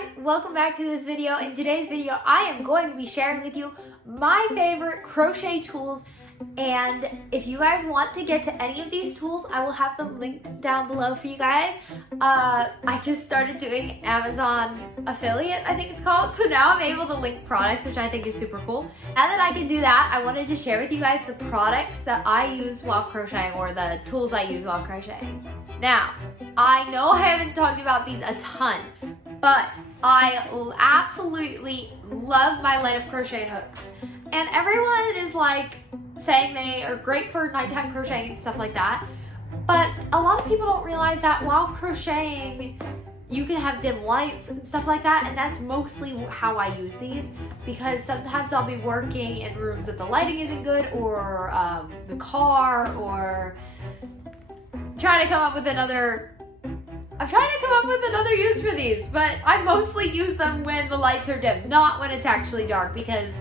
guys, welcome back to this video. In today's video, I am going to be sharing with you my favorite crochet tools, and if you guys want to get to any of these tools, I will have them linked down below for you guys. I just started doing Amazon affiliate, I think it's called, so now I'm able to link products, which I think is super cool. Now that I can do that, I wanted to share with you guys the products that I use while crocheting, or the tools I use while crocheting. Now, I know I haven't talked about these a ton, but I absolutely love my light up crochet hooks. And everyone is like saying they are great for nighttime crocheting and stuff like that. But a lot of people don't realize that while crocheting, you can have dim lights and stuff like that. And that's mostly how I use these, because sometimes I'll be working in rooms that the lighting isn't good, or the car, or trying to come up with another use for these, but I mostly use them when the lights are dim, not when it's actually dark, because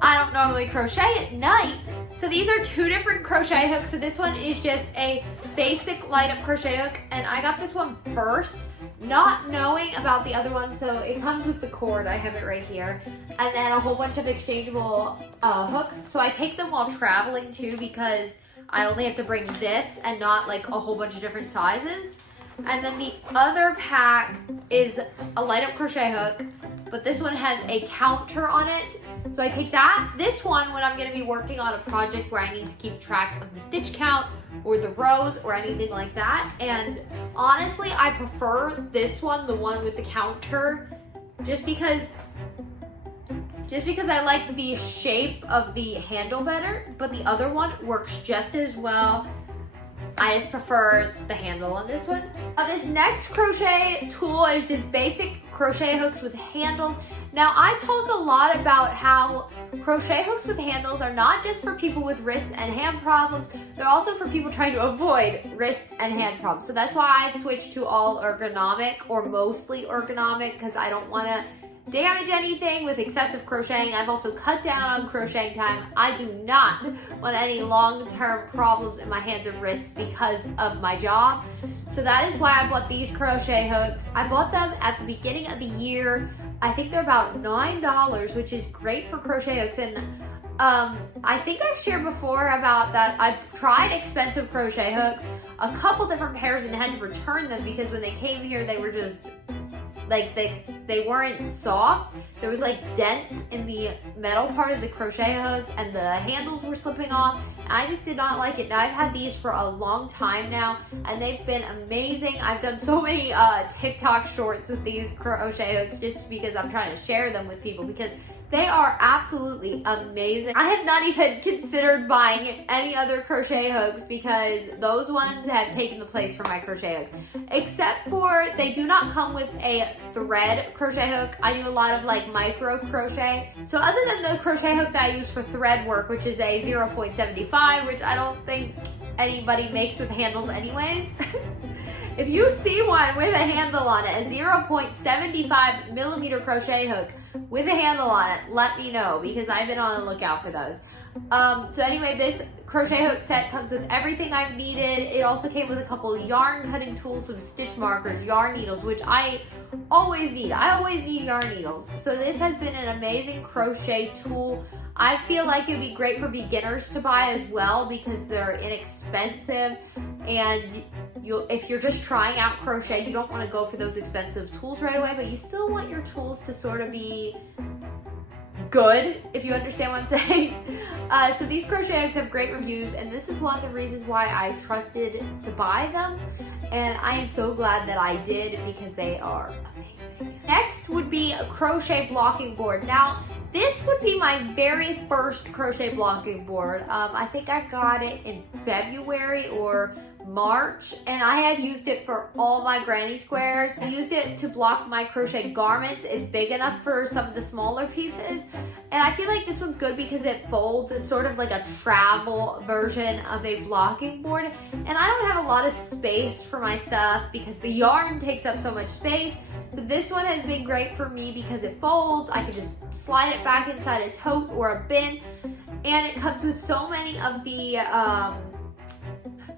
I don't normally crochet at night. So these are two different crochet hooks. So this one is just a basic light up crochet hook, and I got this one first, not knowing about the other one. So it comes with the cord, I have it right here, and then a whole bunch of exchangeable hooks. So I take them while traveling too, because I only have to bring this and not like a whole bunch of different sizes. And then the other pack is a light up crochet hook, but this one has a counter on it. So I take this one when I'm gonna be working on a project where I need to keep track of the stitch count or the rows or anything like that. And honestly, I prefer this one, the one with the counter, just because I like the shape of the handle better, but the other one works just as well. I just prefer the handle on this one. This next crochet tool is just basic crochet hooks with handles. Now, I talk a lot about how crochet hooks with handles are not just for people with wrist and hand problems, they're also for people trying to avoid wrist and hand problems. So that's why I've switched to all ergonomic, or mostly ergonomic, because I don't want to damage anything with excessive crocheting. I've also cut down on crocheting time. I do not want any long-term problems in my hands or wrists because of my job. So that is why I bought these crochet hooks. I bought them at the beginning of the year. I think they're about $9, which is great for crochet hooks. And I think I've shared before about that I've tried expensive crochet hooks, a couple different pairs, and had to return them because when they came here, they were just like, they weren't soft. There was like dents in the metal part of the crochet hooks, and the handles were slipping off, and I just did not like it. Now, I've had these for a long time now, and they've been amazing. I've done so many TikTok shorts with these crochet hooks just because I'm trying to share them with people, because they are absolutely amazing. I have not even considered buying any other crochet hooks because those ones have taken the place for my crochet hooks. Except for they do not come with a thread crochet hook. I do a lot of like micro crochet. So other than the crochet hook that I use for thread work, which is a 0.75, which I don't think anybody makes with handles anyways. If you see one with a handle on it, a 0.75 millimeter crochet hook with a handle on it, let me know, because I've been on the lookout for those. So anyway, this crochet hook set comes with everything I've needed. It also came with a couple yarn cutting tools, some stitch markers, yarn needles, which I always need. I always need yarn needles. So this has been an amazing crochet tool. I feel like it would be great for beginners to buy as well, because they're inexpensive, and if you're just trying out crochet, you don't want to go for those expensive tools right away, but you still want your tools to sort of be good, if you understand what I'm saying. So these crochet hooks have great reviews, and this is one of the reasons why I trusted to buy them, and I am so glad that I did, because they are amazing. Next would be a crochet blocking board. Now, this would be my very first crochet blocking board. I think I got it in February or March, and I had used it for all my granny squares. I used it to block my crochet garments. It's big enough for some of the smaller pieces, and I feel like this one's good because it folds. It's sort of like a travel version of a blocking board, and I don't have a lot of space for my stuff because the yarn takes up so much space. So this one has been great for me because it folds. I can just slide it back inside a tote or a bin, and it comes with so many of the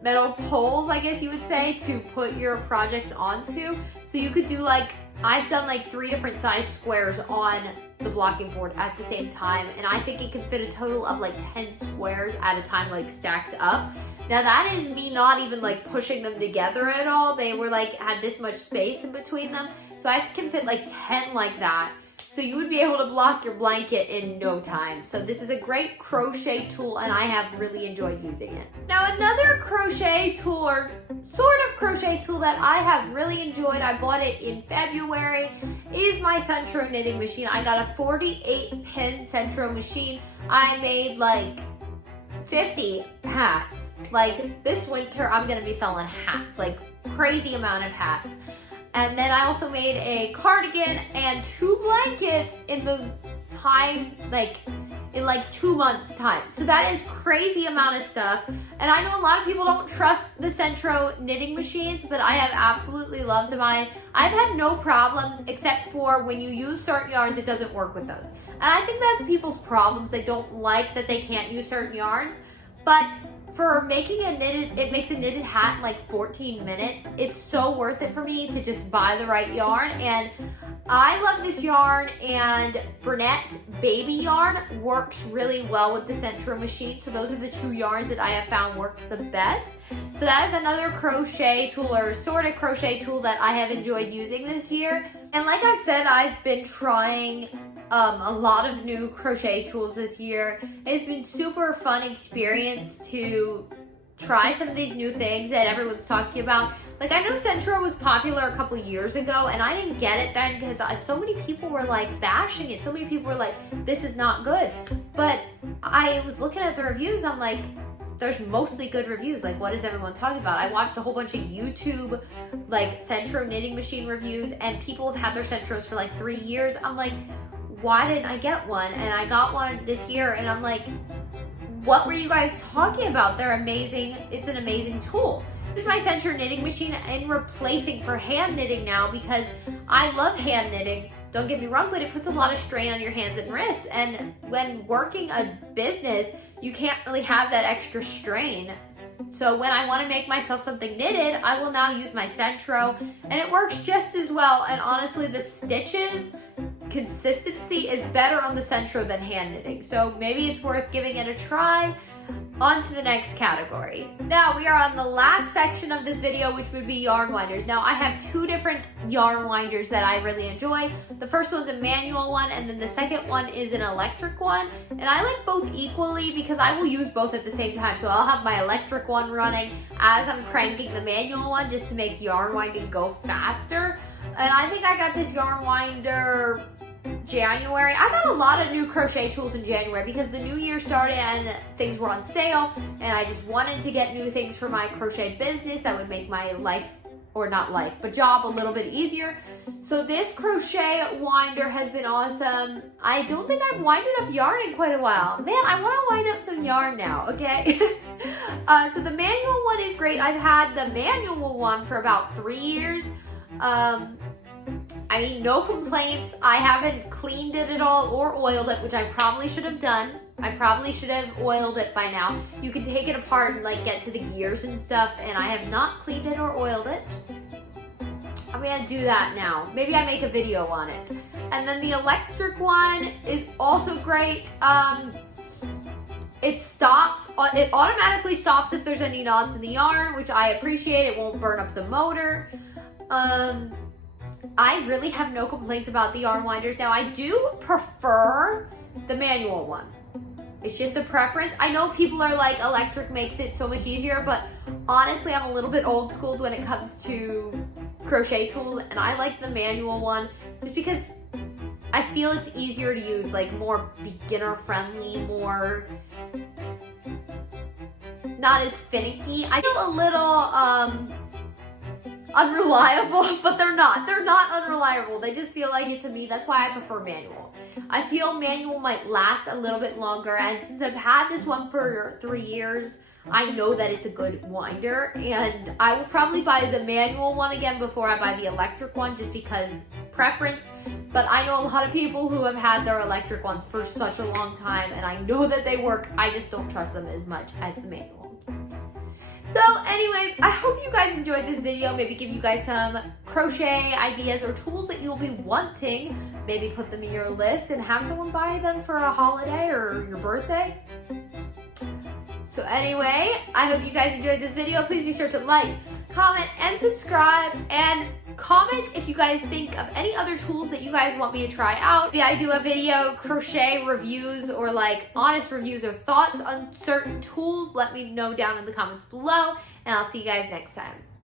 metal poles, I guess you would say, to put your projects onto. So you could do like I've done like 3 different size squares on the blocking board at the same time, and I think it can fit a total of like 10 squares at a time, like stacked up. Now that is me not even like pushing them together at all. They were like, had this much space in between them. So I can fit like 10 like that. So you would be able to block your blanket in no time. So this is a great crochet tool, and I have really enjoyed using it. Now another crochet tool, or sort of crochet tool, that I have really enjoyed, I bought it in February, is my Centro knitting machine. I got a 48 pin Centro machine. I made like 50 hats. Like this winter, I'm gonna be selling hats, like crazy amount of hats. And then I also made a cardigan and 2 blankets in the time, like in like 2 months time. So that is crazy amount of stuff. And I know a lot of people don't trust the Centro knitting machines, but I have absolutely loved mine. I've had no problems, except for when you use certain yarns, it doesn't work with those. And I think that's people's problems. They don't like that they can't use certain yarns. But for making a knitted, it makes a knitted hat in like 14 minutes. It's so worth it for me to just buy the right yarn. And I love this yarn, and Burnett baby yarn works really well with the Centro machine. So those are the 2 yarns that I have found work the best. So that is another crochet tool, or sort of crochet tool, that I have enjoyed using this year. And like I've said, I've been trying a lot of new crochet tools this year. It's been super fun experience to try some of these new things that everyone's talking about. Like, I know Centro was popular a couple years ago, and I didn't get it then because so many people were like bashing it. So many people were like, this is not good. But I was looking at the reviews, I'm like, there's mostly good reviews. Like, what is everyone talking about? I watched a whole bunch of YouTube, like, Centro knitting machine reviews, and people have had their Centros for like 3 years. I'm like, why didn't I get one? And I got one this year, and I'm like, what were you guys talking about? They're amazing. It's an amazing tool. This is my Centro knitting machine in replacing for hand knitting now, because I love hand knitting. Don't get me wrong, but it puts a lot of strain on your hands and wrists. And when working a business, you can't really have that extra strain. So when I want to make myself something knitted, I will now use my Centro, and it works just as well. And honestly, the stitches consistency is better on the Centro than hand knitting. So maybe it's worth giving it a try. On to the next category. Now we are on the last section of this video, which would be yarn winders. Now I have 2 different yarn winders that I really enjoy. The first one's a manual one, and then the second one is an electric one. And I like both equally because I will use both at the same time. So I'll have my electric one running as I'm cranking the manual one, just to make yarn winding go faster. And I think I got this yarn winder January. I got a lot of new crochet tools in January because the new year started and things were on sale, and I just wanted to get new things for my crochet business that would make my life, or not life, but job, a little bit easier. So this crochet winder has been awesome. I don't think I've winded up yarn in quite a while. Man, I want to wind up some yarn now, okay? So the manual one is great. I've had the manual one for about 3 years. I mean, no complaints. I haven't cleaned it at all or oiled it, which I probably should have done. I probably should have oiled it by now. You can take it apart and like get to the gears and stuff, and I have not cleaned it or oiled it. I'm gonna do that now. Maybe I make a video on it. And then the electric one is also great. It stops, it automatically stops if there's any knots in the yarn, which I appreciate. It won't burn up the motor. I really have no complaints about the yarn winders. Now, I do prefer the manual one. It's just a preference. I know people are like, electric makes it so much easier, but honestly, I'm a little bit old school when it comes to crochet tools, and I like the manual one just because I feel it's easier to use, like more beginner friendly, more not as finicky. I feel a little unreliable, but they're not unreliable. They just feel like it to me. That's why I prefer manual. I feel manual might last a little bit longer, and since I've had this one for 3 years, I know that it's a good winder, and I will probably buy the manual one again before I buy the electric one, just because preference. But I know a lot of people who have had their electric ones for such a long time, and I know that they work. I just don't trust them as much as the manual. So anyways, I hope you guys enjoyed this video. Maybe give you guys some crochet ideas or tools that you'll be wanting. Maybe put them in your list and have someone buy them for a holiday or your birthday. So anyway, I hope you guys enjoyed this video. Please be sure to like, comment, and subscribe. And comment if you guys think of any other tools that you guys want me to try out. Maybe I do a video crochet reviews or like honest reviews or thoughts on certain tools. Let me know down in the comments below, and I'll see you guys next time.